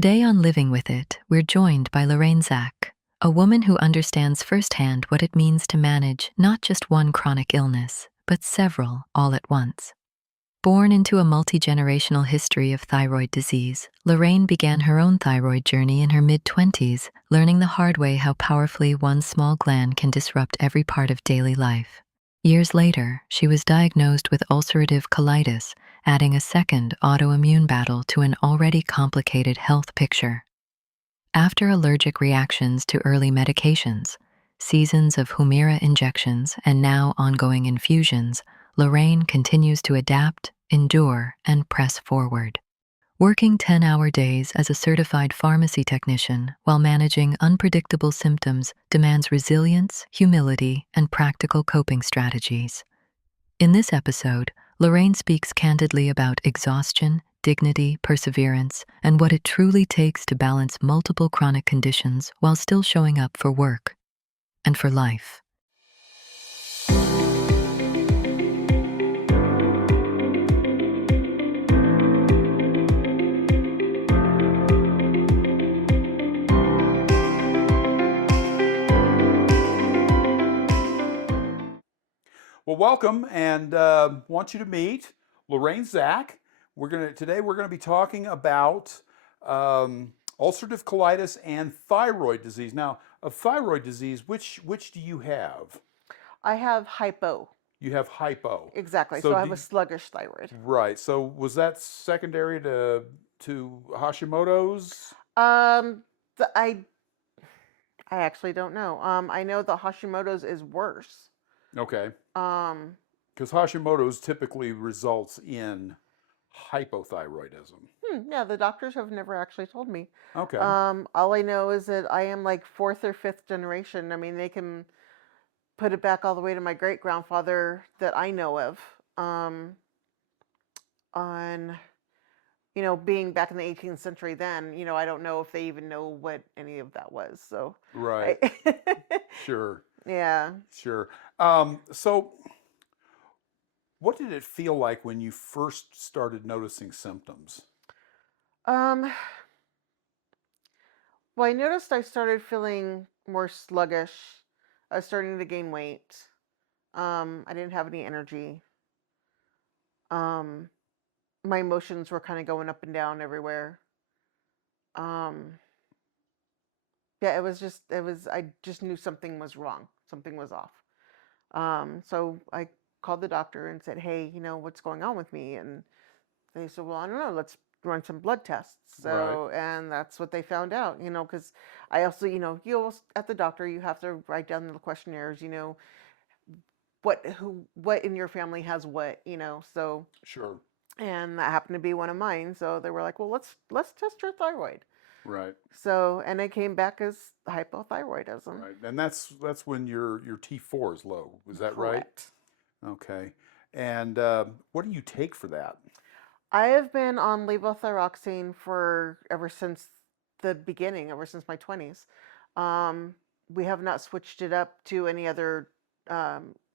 Today on Living with It, we're joined by Lorraine Zak, a woman who understands firsthand what it means to manage not just one chronic illness, but several all at once. Born into a multi-generational history of thyroid disease, Lorraine began her own thyroid journey in her mid-20s, learning the hard way how powerfully one small gland can disrupt every part of daily life. Years later, she was diagnosed with ulcerative colitis, adding a second autoimmune battle to an already complicated health picture. After allergic reactions to early medications, seasons of Humira injections, and now ongoing infusions, Lorraine continues to adapt, endure, and press forward. Working 10-hour days as a certified pharmacy technician while managing unpredictable symptoms demands resilience, humility, and practical coping strategies. In this episode, Lorraine speaks candidly about exhaustion, dignity, perseverance, and what it truly takes to balance multiple chronic conditions while still showing up for work and for life. Well, welcome, and want you to meet Lorraine Zak. Today we're gonna be talking about ulcerative colitis and thyroid disease. Now, of thyroid disease, which do you have? I have hypo. You have hypo. Exactly. So So I have do a sluggish thyroid. right. So was that secondary to Hashimoto's? Um, the, I actually don't know. I know the Hashimoto's is worse. Okay, Um, because Hashimoto's typically results in hypothyroidism. yeah, the doctors have never actually told me. Okay. All I know is that I am like fourth or fifth generation. I mean, they can put it back all the way to my great grandfather that I know of. On being back in the 18th century then, I don't know if they even know what any of that was. So, Right. I, Sure. yeah. Sure. So what did it feel like when you first started noticing symptoms? Um, well, I noticed I started feeling more sluggish. I was starting to gain weight. I didn't have any energy. Um, my emotions were kind of going up and down everywhere. Um, yeah, I just knew something was wrong. Something was off. So I called the doctor and said, "Hey, what's going on with me?" And they said, "Well, I don't know. Let's run some blood tests." Right. So, and that's what they found out. Because I also, at the doctor, you have to write down the questionnaires. What in your family has what. So, Sure. and that happened to be one of mine. So they were like, "Well, let's test your thyroid." Right. So, and it came back as hypothyroidism. Right. And that's when your T4 is low. Is that right? Correct. Okay. And what do you take for that? I have been on levothyroxine for ever since the beginning, ever since my 20s. Um, we have not switched it up to any other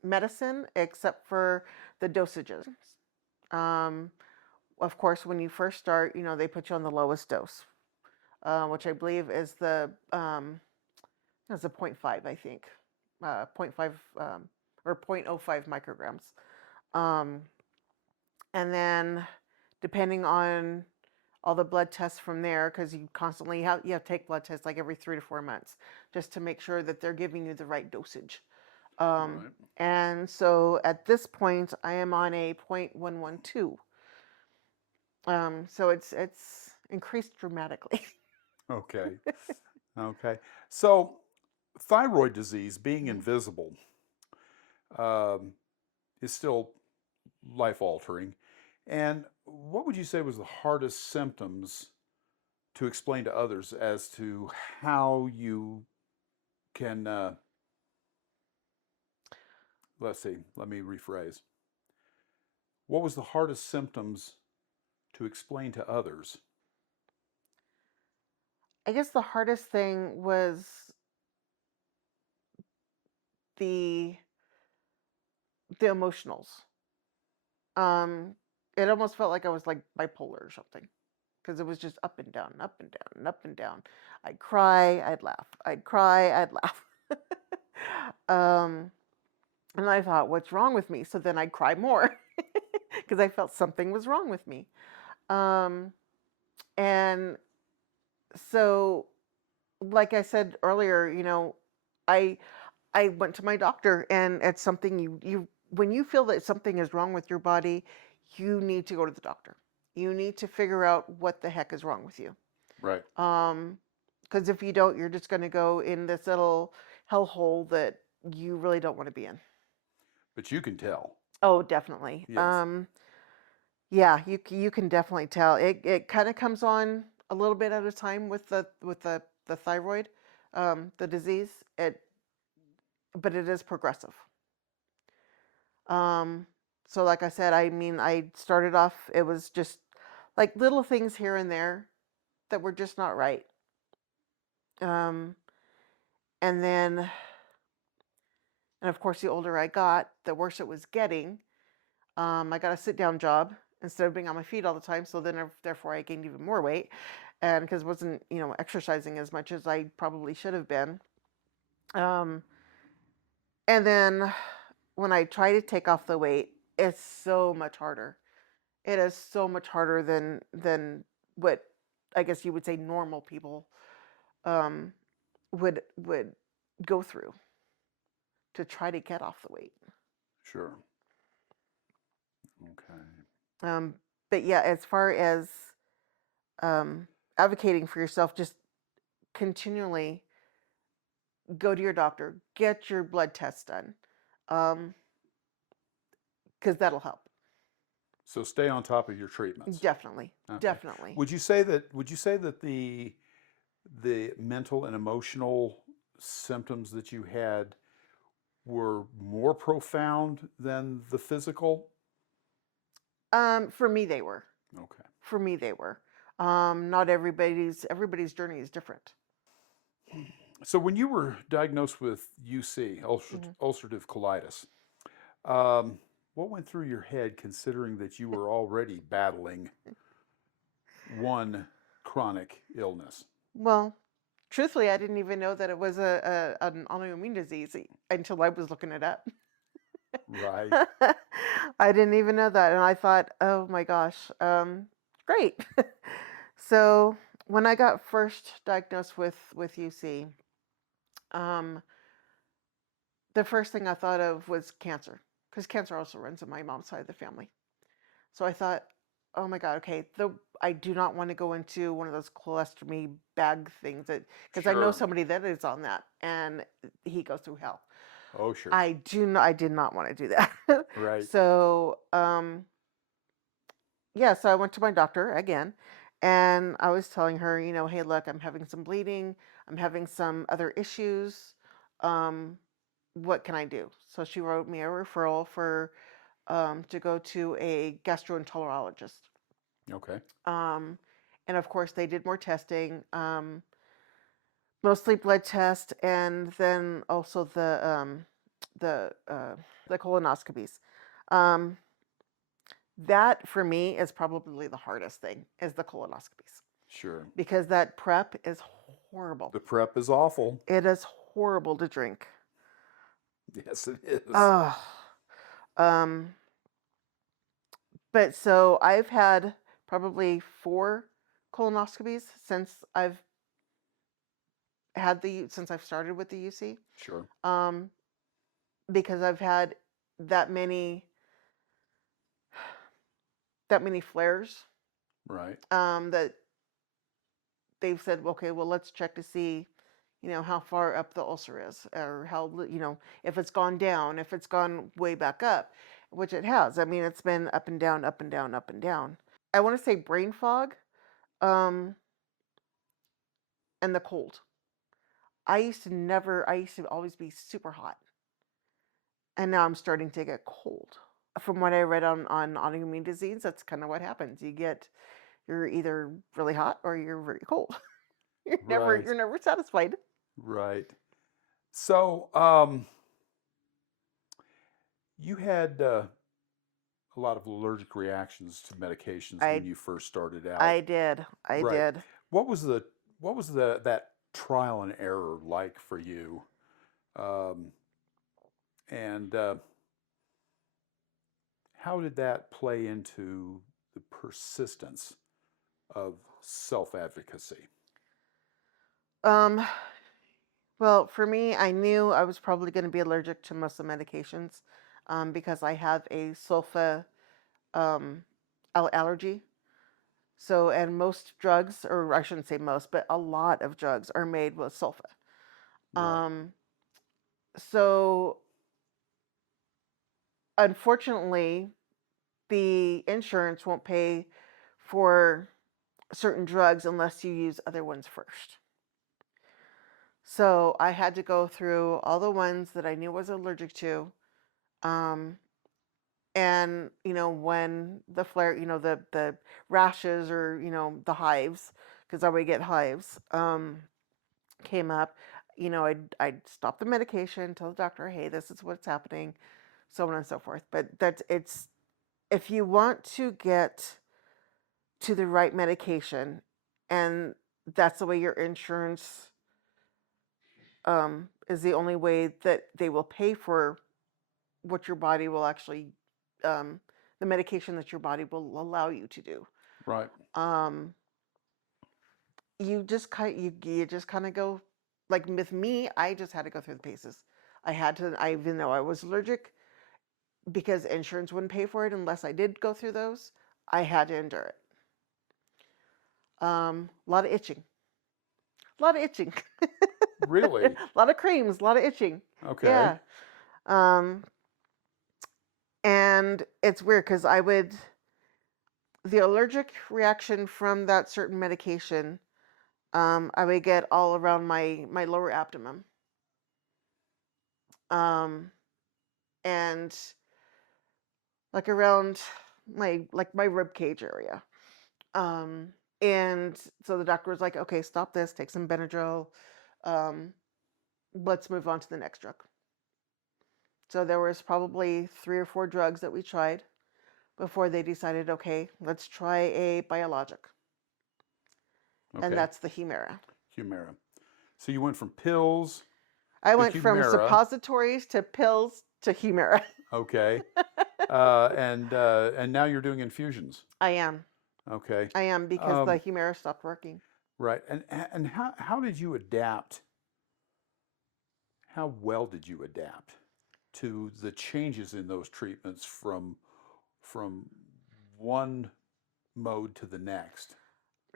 medicine except for the dosages. Um, of course, when you first start, they put you on the lowest dose, which I believe is the 0.5, I think, 0.5 or 0.05 micrograms. Um, and then depending on all the blood tests from there, because you constantly have to take blood tests like every 3 to 4 months just to make sure that they're giving you the right dosage. Right. And so at this point, I am on a 0.112. So it's increased dramatically. Okay. Okay. So thyroid disease being Mhm. invisible um, is still life altering. And what would you say was the hardest symptoms to explain to others as to how you can, let's see, let me rephrase. What was the hardest symptoms to explain to others? I guess the hardest thing was the the emotionals. Um, it almost felt like I was like bipolar or something. because it was just up and down, up and down, and up and down. I'd cry, I'd laugh. I'd cry, I'd laugh. And I thought, what's wrong with me? So then I'd cry more because I felt something was wrong with me. And so, like I said earlier, I I went to my doctor, and it's something you when you feel that something is wrong with your body, you need to go to the doctor. You need to figure out what the heck is wrong with you. Right. Because if you don't, you're just going to go in this little hellhole that you really don't want to be in. But you can tell. Oh, definitely. Yes. Yeah, you can definitely tell. It kind of comes on a little bit at a time with the thyroid, the disease. But it is progressive. So like I said, I mean, I started off, it was just like little things here and there that were just not right. And then, and of course, the older I got, the worse it was getting. I got a sit down job instead of being on my feet all the time. So then, therefore, I gained even more weight, and because I wasn't, exercising as much as I probably should have been. And then when I try to take off the weight, it's so much harder. It is so much harder than what I guess you would say normal people would go through to try to get off the weight. Sure. Okay. But yeah, as far as advocating for yourself, just continually go to your doctor, get your blood tests done, because that'll help. So stay on top of your treatments. Definitely, Okay. definitely. Would you say that the mental and emotional symptoms that you had were more profound than the physical? For me, they were. Okay. For me, they were. Not everybody's journey is different. So when you were diagnosed with UC, ulcerative colitis, what went through your head considering that you were already battling one chronic illness? Well, truthfully, I didn't even know that it was an autoimmune disease until I was looking it up. Right. I didn't even know that, and I thought, oh my gosh, great. So when I got first diagnosed with UC, the first thing I thought of was cancer, because cancer also runs in my mom's side of the family. So I thought, oh my God, okay, I do not want to go into one of those colostomy bag things, because I know Sure. somebody that is on that, and he goes through hell. Oh, sure. I did not want to do that. Right. So, yeah, so I went to my doctor again, and I was telling her, hey, look, I'm having some bleeding, I'm having some other issues. What can I do? So she wrote me a referral for to go to a gastroenterologist. Okay. And of course, they did more testing, mostly blood test, and then also the colonoscopies. That for me is probably the hardest thing, is the colonoscopies, Sure. because that prep is horrible. The prep is awful. It is horrible to drink. Yes, it is. But so I've had probably 4 colonoscopies since I've started with the UC. Sure. Because I've had that many flares, Right. that they've said, okay, well, let's check to see, how far up the ulcer is, or how, if it's gone down, if it's gone way back up, which it has. I mean, it's been up and down, up and down, up and down. I want to say brain fog, and the cold. I used to always be super hot, and now I'm starting to get cold. From what I read on autoimmune disease, that's kind of what happens. You're either really hot or you're very cold. Right. You're never satisfied. Right. So, you had a lot of allergic reactions to medications when I you first started out. I did. I Right. did. What was the that trial and error like for you? Um, and how did that play into the persistence of self-advocacy? Um, well, for me, I knew I was probably going to be allergic to most of the medications, because I have a sulfa um, allergy. So, and most drugs, or I shouldn't say most, but a lot of drugs are made with sulfa. Right. Um, so, unfortunately, the insurance won't pay for certain drugs unless you use other ones first. So, I had to go through all the ones that I knew I was allergic to. Um, and when the flare, the rashes, or the hives, because I would get hives, came up, I'd stop the medication, tell the doctor, hey, this is what's happening, so on and so forth. But it's if you want to get to the right medication, and that's the way your insurance is the only way that they will pay for what your body will actually, um, the medication that your body will allow you to do. Right. Um, you just kind of go, like with me, I just had to go through the paces. Even though I was allergic, because insurance wouldn't pay for it unless I did go through those, I had to endure it. A lot of itching, a lot of itching, a Really? lot of creams, a lot of itching. Okay. Yeah. Um, and it's weird because the allergic reaction from that certain medication, I would get all around my lower abdomen. Um, and like around my rib cage area. Um, and so the doctor was like, okay, stop this, take some Benadryl. Um, let's move on to the next drug. So there was probably 3 or 4 drugs that we tried before they decided, okay, let's try a biologic. And Okay. that's the Humira. Humira. So you went from pills I to went from Humira. suppositories to pills to Humira. Okay. And now you're doing infusions. I am. Okay. I am, because the Um, Humira stopped working. right. And how did you adapt? How well did you adapt to the changes in those treatments from one mode to the next?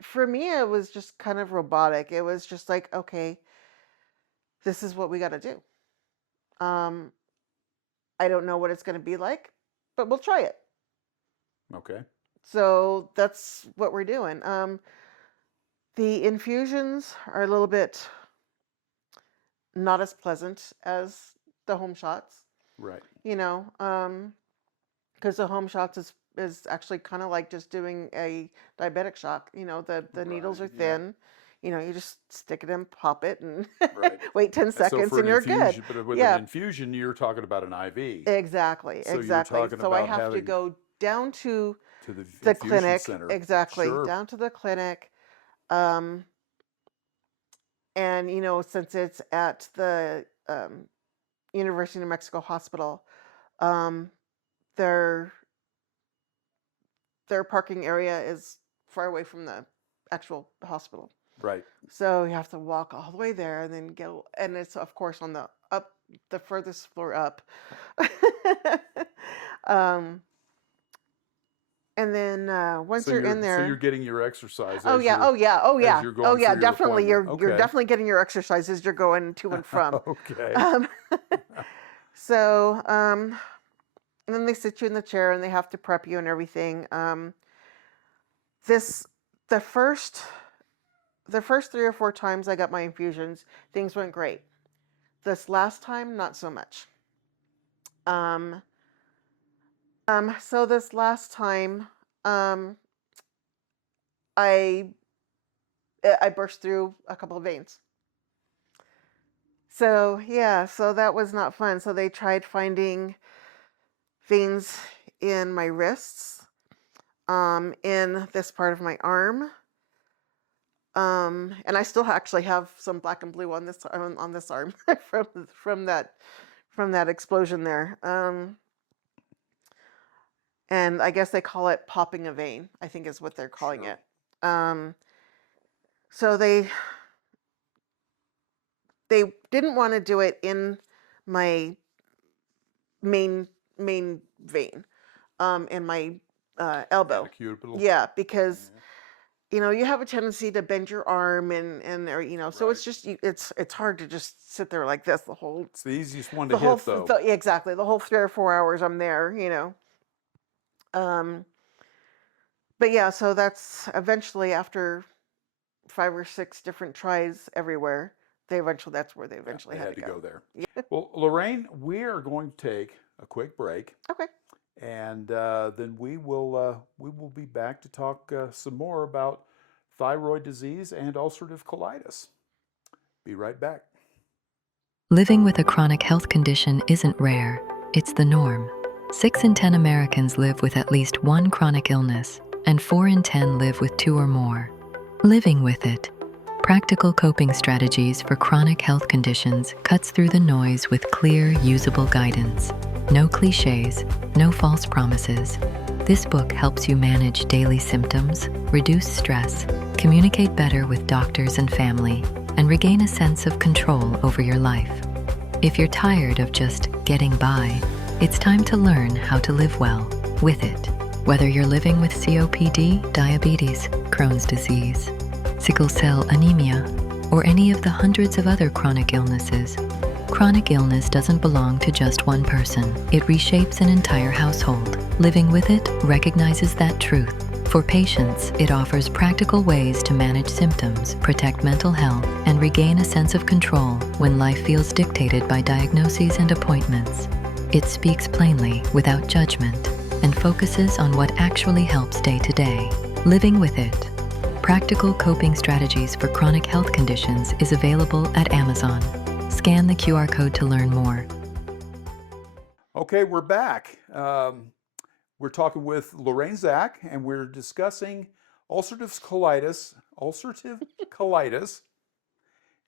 For me, it was just kind of robotic. It was just like, okay, this is what we got to do. Um, I don't know what it's going to be like, but we'll try it. Okay. So that's what we're doing. The infusions are a little bit not as pleasant as the home shots, Right. Because the home shots is actually kind of like just doing a diabetic shock. The needles Right. are Yeah. thin. You just stick it in, pop it, and Right. wait 10 And so seconds, for and an you're good. infusion, but with an Yeah, infusion, you're talking about an IV. exactly, So you're exactly. talking So I about have to having go down to to the the infusion clinic, center. exactly, Sure. down to the clinic. Um, and since it's at the University of New Mexico Hospital, um, their their parking area is far away from the actual hospital. Right. So you have to walk all the way there and then go, and it's of course on the furthest floor up. um, and then once you're in So you're there, getting your exercise oh yeah, oh yeah, oh as yeah, you're oh going yeah, for your definitely. appointment. You're Okay. definitely getting your exercises. You're going to and from. Okay. Um, so and then they sit you in the chair and they have to prep you and everything. This the first the first 3 or 4 times I got my infusions, things went great. This last time, not so much. Um, so this last time, um, I I burst through a couple of veins. So yeah, so that was not fun. So they tried finding veins in my wrists, in this part of my arm, and I still actually have some black and blue on this arm from that explosion there. And I guess they call it popping a vein, I think is what they're calling Sure. it. So they didn't want to do it in my main vein, in my elbow. Antecubital. Yeah, because Yeah. you have a tendency to bend your arm and or, so it's Right. just it's hard to just sit there like this It's the easiest one to the whole hit, though. exactly the whole 3 or 4 hours I'm there. Um, but yeah, so that's eventually after 5 or 6 different tries everywhere. That's where they Yeah, eventually they had had to to go go. there. Yeah. Well, Lorraine, we are going to take a quick break, Okay. and then we will be back to talk some more about thyroid disease and ulcerative colitis. Be right back. Living with a chronic health condition isn't rare, it's the norm. 6 in 10 Americans live with at least one chronic illness, and 4 in 10 live with 2 or more. Living with it. Practical coping strategies for chronic health conditions cuts through the noise with clear, usable guidance. No cliches, no false promises. This book helps you manage daily symptoms, reduce stress, communicate better with doctors and family, and regain a sense of control over your life. If you're tired of just getting by, it's time to learn how to live well with it. Whether you're living with COPD, diabetes, Crohn's disease, sickle cell anemia, or any of the hundreds of other chronic illnesses, chronic illness doesn't belong to just one person. It reshapes an entire household. Living with it recognizes that truth. For patients, it offers practical ways to manage symptoms, protect mental health, and regain a sense of control when life feels dictated by diagnoses and appointments. It speaks plainly, without judgment, and focuses on what actually helps day to day. Living with it. Practical coping strategies for chronic health conditions is available at Amazon. Scan the QR code to learn more. Okay, we're back. We're talking with Lorraine Zak, and we're discussing ulcerative colitis,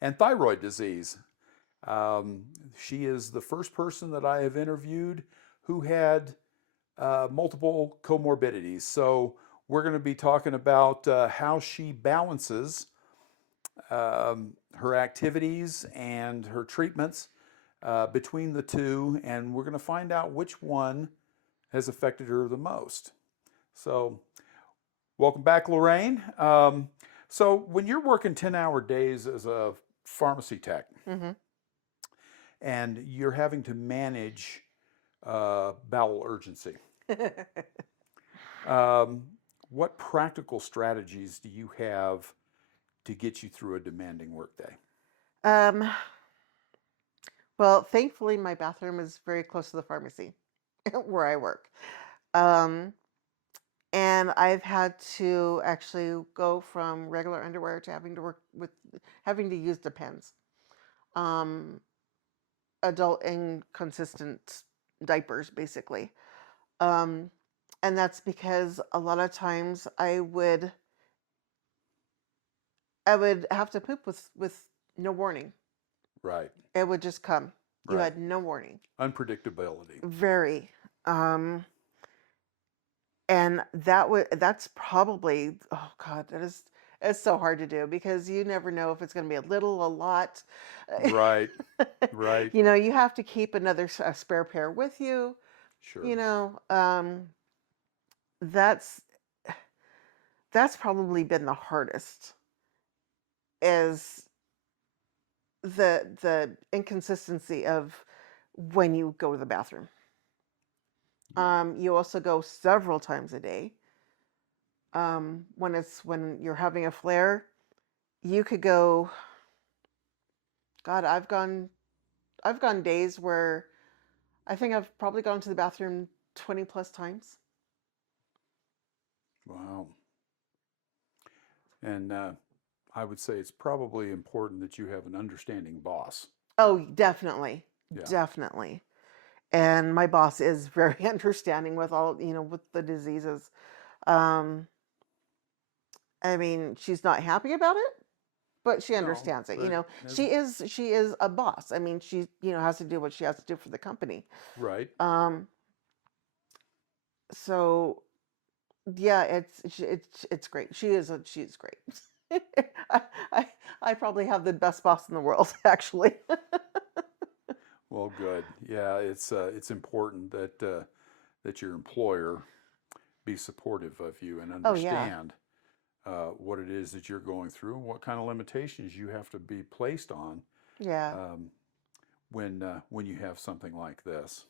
and thyroid disease. She is the first person that I have interviewed who had multiple comorbidities. So we're going to be talking about how she balances her activities and her treatments between the two, and we're going to find out which one has affected her the most. So, welcome back, Lorraine. So, when you're working 10-hour days as a pharmacy tech Mm-hmm. and you're having to manage bowel urgency, um, what practical strategies do you have to get you through a demanding workday? um, well, thankfully, my bathroom is very close to the pharmacy where I work. Um, and I've had to actually go from regular underwear to having to use Depends. Um, Adult inconsistent diapers, basically. Um, and that's because a lot of times I would have to poop with no warning. Right, It would just come. You right. had no warning. Unpredictability. Very. And that's probably, oh God, it's so hard to do because you never know if it's going to be a little, a lot. Right, right. You have to keep a spare pair with you. Sure. You know, that's that's probably been the hardest is the inconsistency of when you go to the bathroom. Yeah. You also go several times a day. When you're having a flare, you could go. God, I've gone days where I think I've probably gone to the bathroom 20 plus times. Wow. And I would say it's probably important that you have an understanding boss. Oh, definitely, Yeah. definitely. and my boss is very understanding with all, with the diseases. Um, I mean, she's not happy about it, but she No, understands it. but She is a boss. I mean, she, has to do what she has to do for the company. right. Um, so yeah, it's great. She's great. I, I I probably have the best boss in the world, actually. Well, good. Yeah, it's important that your employer be supportive of you and Oh yeah, understand what it is that you're going through and what kind of limitations you have to be placed on yeah, um, when you have something like this.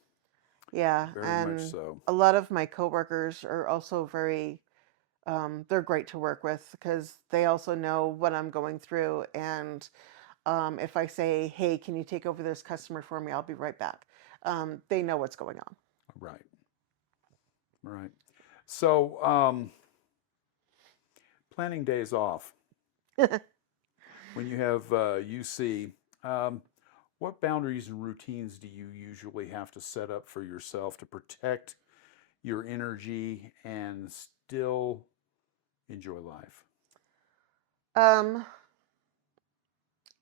yeah. Very much And so. a lot of my coworkers are also very, they're great to work with because they also know what I'm going through. And if I say, hey, can you take over this customer for me? I'll be right back. They know what's going Right, right. So, planning days off. on. When you have UC, what boundaries and routines do you usually have to set up for yourself to protect your energy and still enjoy life? um,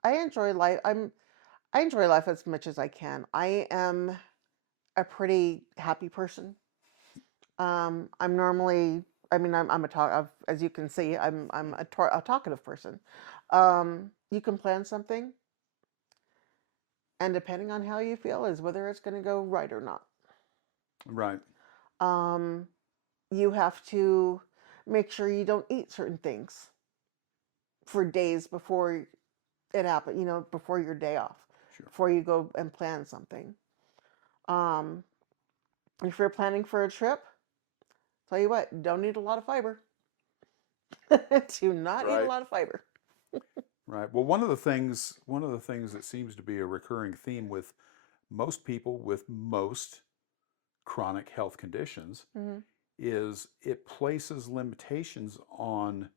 I enjoy life. I enjoy life as much as I can. I am a pretty happy person. I'm normally, I mean, I'm a talk. As you can see, I'm a talkative person. You can plan something, and depending on how you feel, is whether it's going to go right or not. Right, Um, you have to make sure you don't eat certain things for days before it happens. Before your day off, sure. before you go and plan something. Um, if you're planning for a trip, tell you what, don't eat a lot of fiber. Do not eat a Right, lot of fiber. right. Well, one of the things that seems to be a recurring theme with most people with most chronic health conditions Hmm. is it places limitations on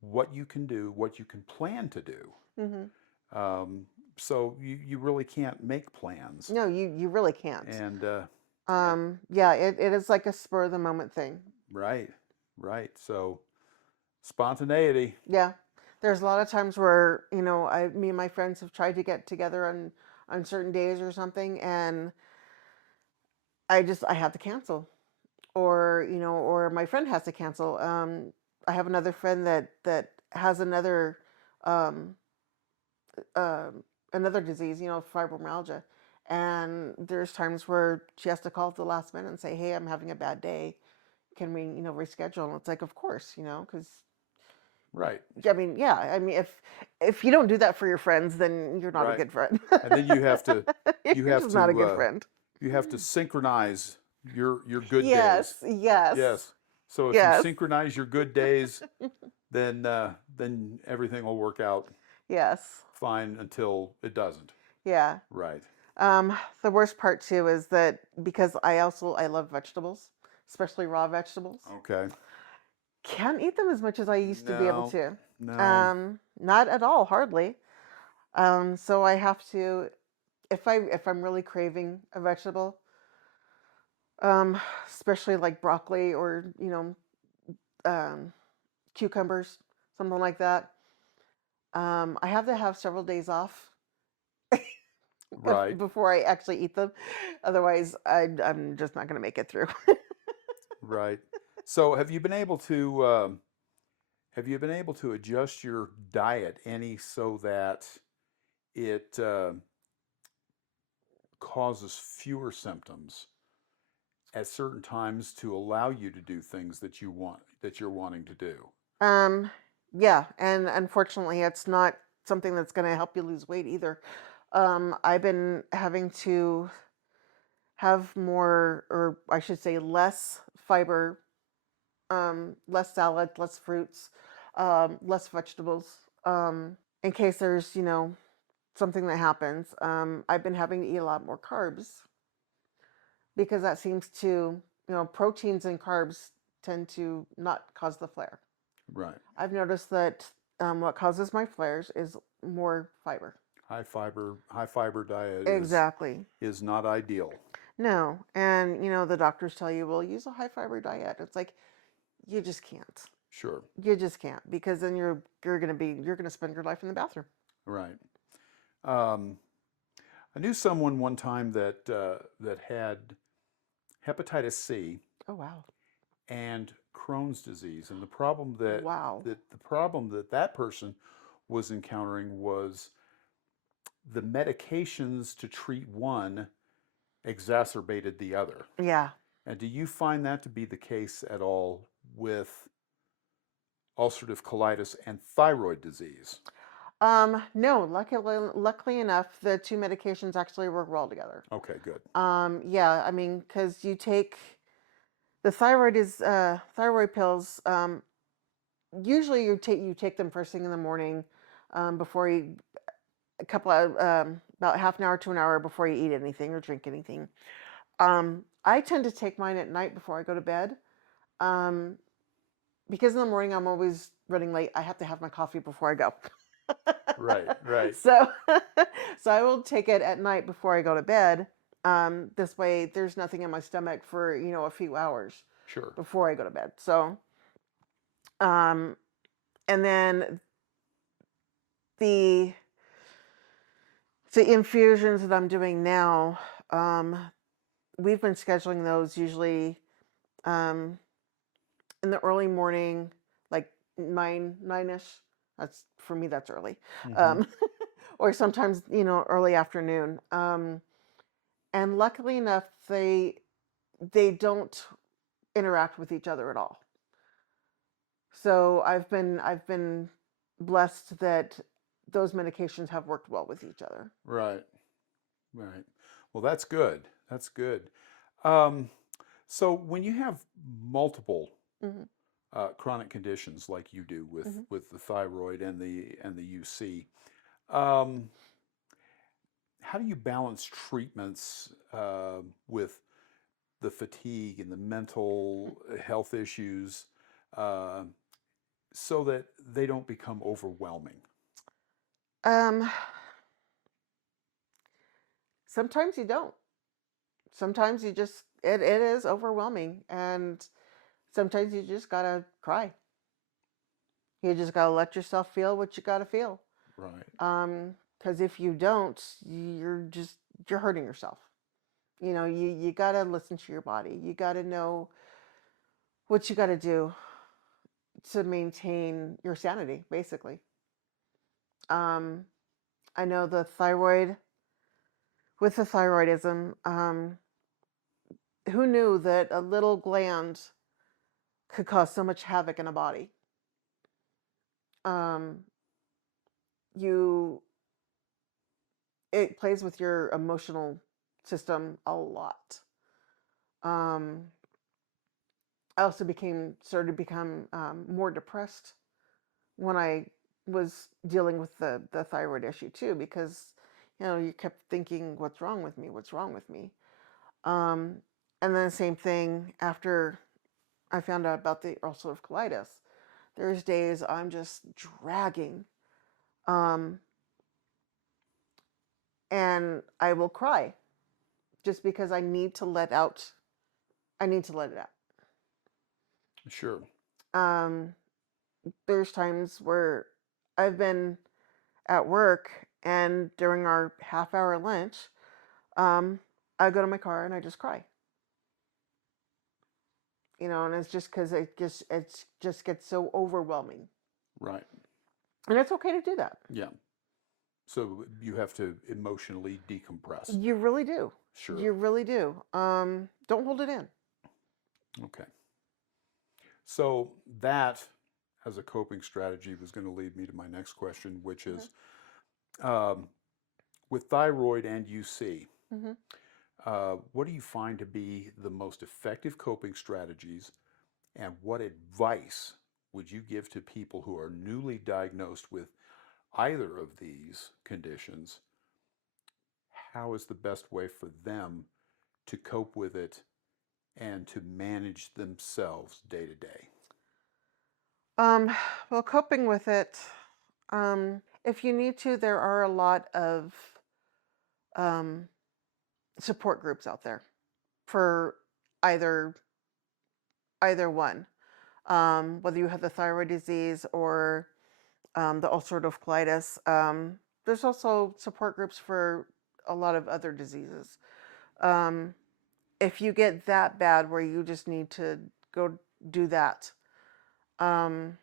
what you can do, what you can plan to do. Hmm. Um, so you really can't make plans. No, you really can't. And Yeah, it is like a spur of the moment thing. right, right. So spontaneity. Yeah, there's a lot of times where me and my friends have tried to get together on certain days or something, and I have to cancel, or or my friend has to cancel. I have another friend that has um, another disease, fibromyalgia. And there's times where she has to call at the last minute and say, "Hey, I'm having a bad day. Can we, reschedule?" And it's like, of course, because Right, I mean, yeah, I mean, if you don't do that for your friends, then you're not a right. good friend. And then you You're have just not a to good friend. you have to synchronize your good Yes, days. yes, Yes. So if you yes, synchronize your good days, then everything will work out yes, fine until it doesn't. yeah. Right. The worst part too is that because I love vegetables, especially raw vegetables. Okay. Can't eat them as much as I used to be able No, to. no. Not at all, hardly. So I have to, if I'm really craving a vegetable, especially like broccoli or um, cucumbers, something like that. I have to have several days off Right, before I actually eat them. Otherwise, I'm just not going to make it through. right. So have you been able to adjust your diet any so that it causes fewer symptoms at certain times to allow you to do things that you're wanting to do? Um, yeah, and unfortunately, it's not something that's going to help you lose weight either. I've been having to have more, or I should say, less fiber, less salad, less fruits, less vegetables, in case there's, something that happens. I've been having to eat a lot more carbs because that seems to, proteins and carbs tend to not cause the flare. Right. I've noticed that what causes my flares is more fiber. high fiber diet Exactly. is not ideal. No. And, the doctors tell you, well, use a high fiber diet. It's like, you just can't. Sure. You just can't, because then you're gonna spend your life in the bathroom. Right. Um, I knew someone one time that had hepatitis C Oh wow. and Crohn's disease, and the problem that Wow. that person was encountering was the medications to treat one exacerbated the other. Yeah. And do you find that to be the case at all with ulcerative colitis and thyroid disease? No, luckily enough, the two medications actually work well together. Okay, good. Yeah, I mean, because you take the thyroid pills. Usually you take them first thing in the morning, before you a couple of about half an hour to an hour before you eat anything or drink anything. I tend to take mine at night before I go to bed. Um, because in the morning I'm always running late. I have to have my coffee before I go. Right, right. So, so I will take it at night before I go to bed. This way, there's nothing in my stomach for a few hours Sure. before I go to bed. So, um, and then the the infusions that I'm doing now, we've been scheduling those usually um, in the early morning, like nine-ish. That's for me. That's early. Mm-hmm. Um, or sometimes early afternoon. And luckily enough, they don't interact with each other at all. So I've been blessed that those medications have worked well with each other. Right, right. Well, that's good. That's good. Um, so when you have multiple Hmm. chronic conditions like you do Hmm. with the thyroid and the UC, um, how do you balance treatments with the fatigue and the mental health issues uh, so that they don't become overwhelming? Um, Sometimes you don't. Sometimes it is overwhelming, and sometimes you just gotta cry. You just gotta let yourself feel what you gotta feel. Right. Because if you don't, you're hurting yourself. You gotta listen to your body. You gotta know what you gotta do to maintain your sanity, basically. Um, I know with the thyroidism, who knew that a little gland could cause so much havoc in a body? Um, you It plays with your emotional system a lot. Um, I also started to become more depressed when I was dealing with the thyroid issue too, because you kept thinking, "What's wrong with me? What's wrong with me?" Um, and then the same thing after I found out about the ulcerative colitis. There's days I'm just dragging, um, and I will cry just because I need to let out. I need to let it Sure. out. There's times where I've been at work, and during our half-hour lunch, um, I go to my car and I just cry. And it's just because it just gets so overwhelming, Right. and it's okay to do that. Yeah. So you have to emotionally decompress. You really do. Sure. You really do. Don't hold it in. Okay. So that, as a coping strategy, was going to lead me to my next question, which Hmm. is um, with thyroid and UC, Hmm. what do you find to be the most effective coping strategies, and what advice would you give to people who are newly diagnosed with either of these conditions? How is the best way for them to cope with it and to manage themselves day to day? Um, well, coping with it. If you need to, there are a lot of um, support groups out there for either one. Whether you have the thyroid disease or the ulcerative colitis. There's also support groups for a lot of other diseases. Um, if you get that bad where you just need to go do that, um,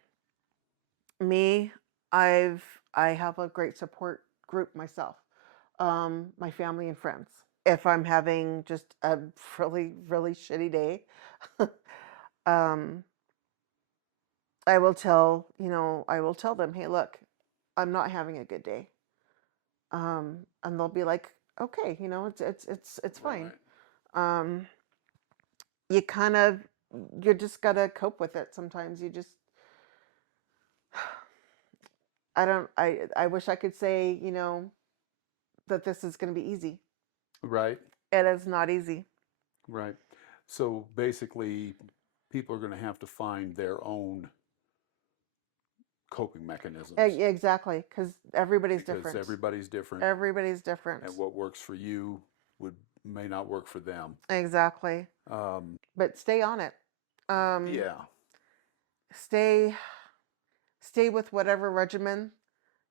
me, I have a great support group myself, my family and friends. If I'm having just a really, really shitty day, um, I will tell, I will tell them, hey, look, I'm not having a good day. And they'll be like, okay, it's fine. Right. Um, you kind of, you just gotta cope with it. Sometimes you just, I wish I could say, that this is going to be easy. Right. It is not easy. Right. So basically, people are going to have to find their own coping mechanisms Exactly, because everybody's because different. everybody's different, Everybody's different. and what works for you may not work for them. Exactly. But stay on it. Yeah. Stay with whatever regimen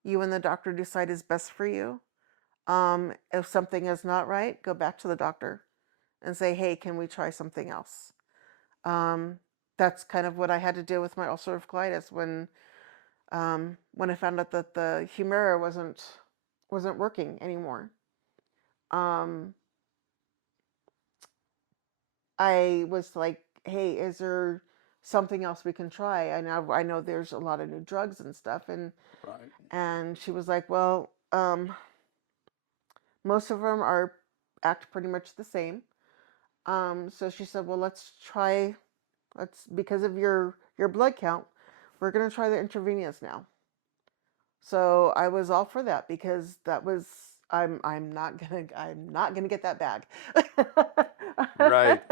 you and the doctor decide is best for you. If something is not right, go back to the doctor and say, hey, can we try something else? That's kind of what I had to do with my ulcerative colitis when I found out that the Humira wasn't working anymore. I was like, hey, is there something else we can try? I know there's a lot of new drugs and stuff, and Right. and she was like, well, most of them act pretty much the same. So she said, well, let's because of your blood count, we're gonna try the intravenous now. So I was all for that because that was I'm not gonna get that bag. Right.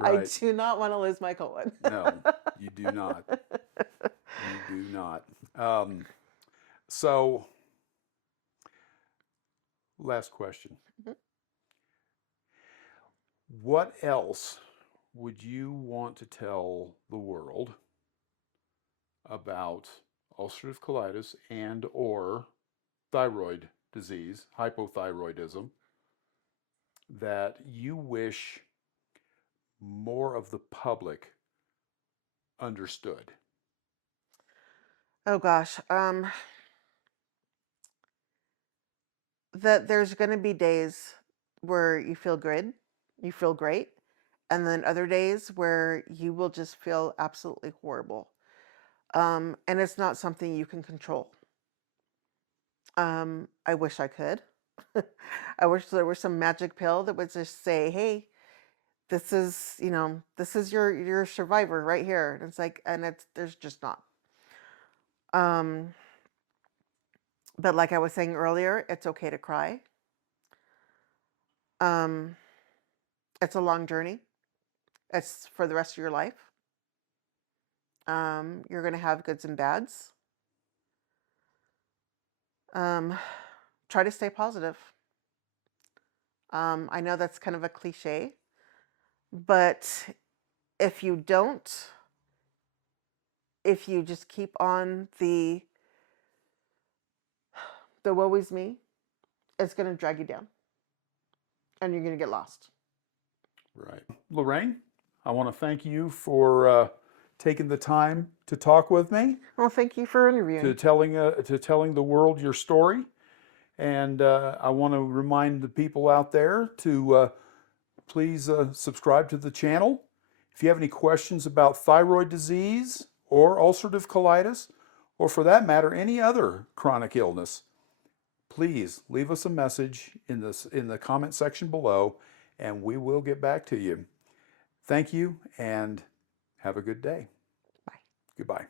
I Right. do not want to lose my colon. No, you do not. You do not. So, last question. What else would you want to tell the world about ulcerative colitis and or thyroid disease, hypothyroidism, that you wish more of the public understood? Oh gosh, that there's going to be days where you feel good, you feel great, and then other days where you will just feel absolutely horrible. And it's not something you can control. I wish I could. I wish there was some magic pill that would just say, "Hey, this is your survivor right here." And it's like, and there's just not. Um, but like I was saying earlier, it's okay to cry. Um, it's a long journey. It's for the rest of your life. You're gonna have goods and bads. Um, try to stay positive. I know that's kind of a cliche, but if you don't, if you just keep on the woe is me, it's going to drag you down and you're going to get lost. Right. Lorraine, I want to thank you for taking the time to talk with me, Well, thank you for interviewing. to telling the world your story. And I want to remind the people out there to please subscribe to the channel. If you have any questions about thyroid disease or ulcerative colitis, or for that matter, any other chronic illness, please leave us a message in the comment section below, and we will get back to you. Thank you, and have a good day. Bye. Goodbye.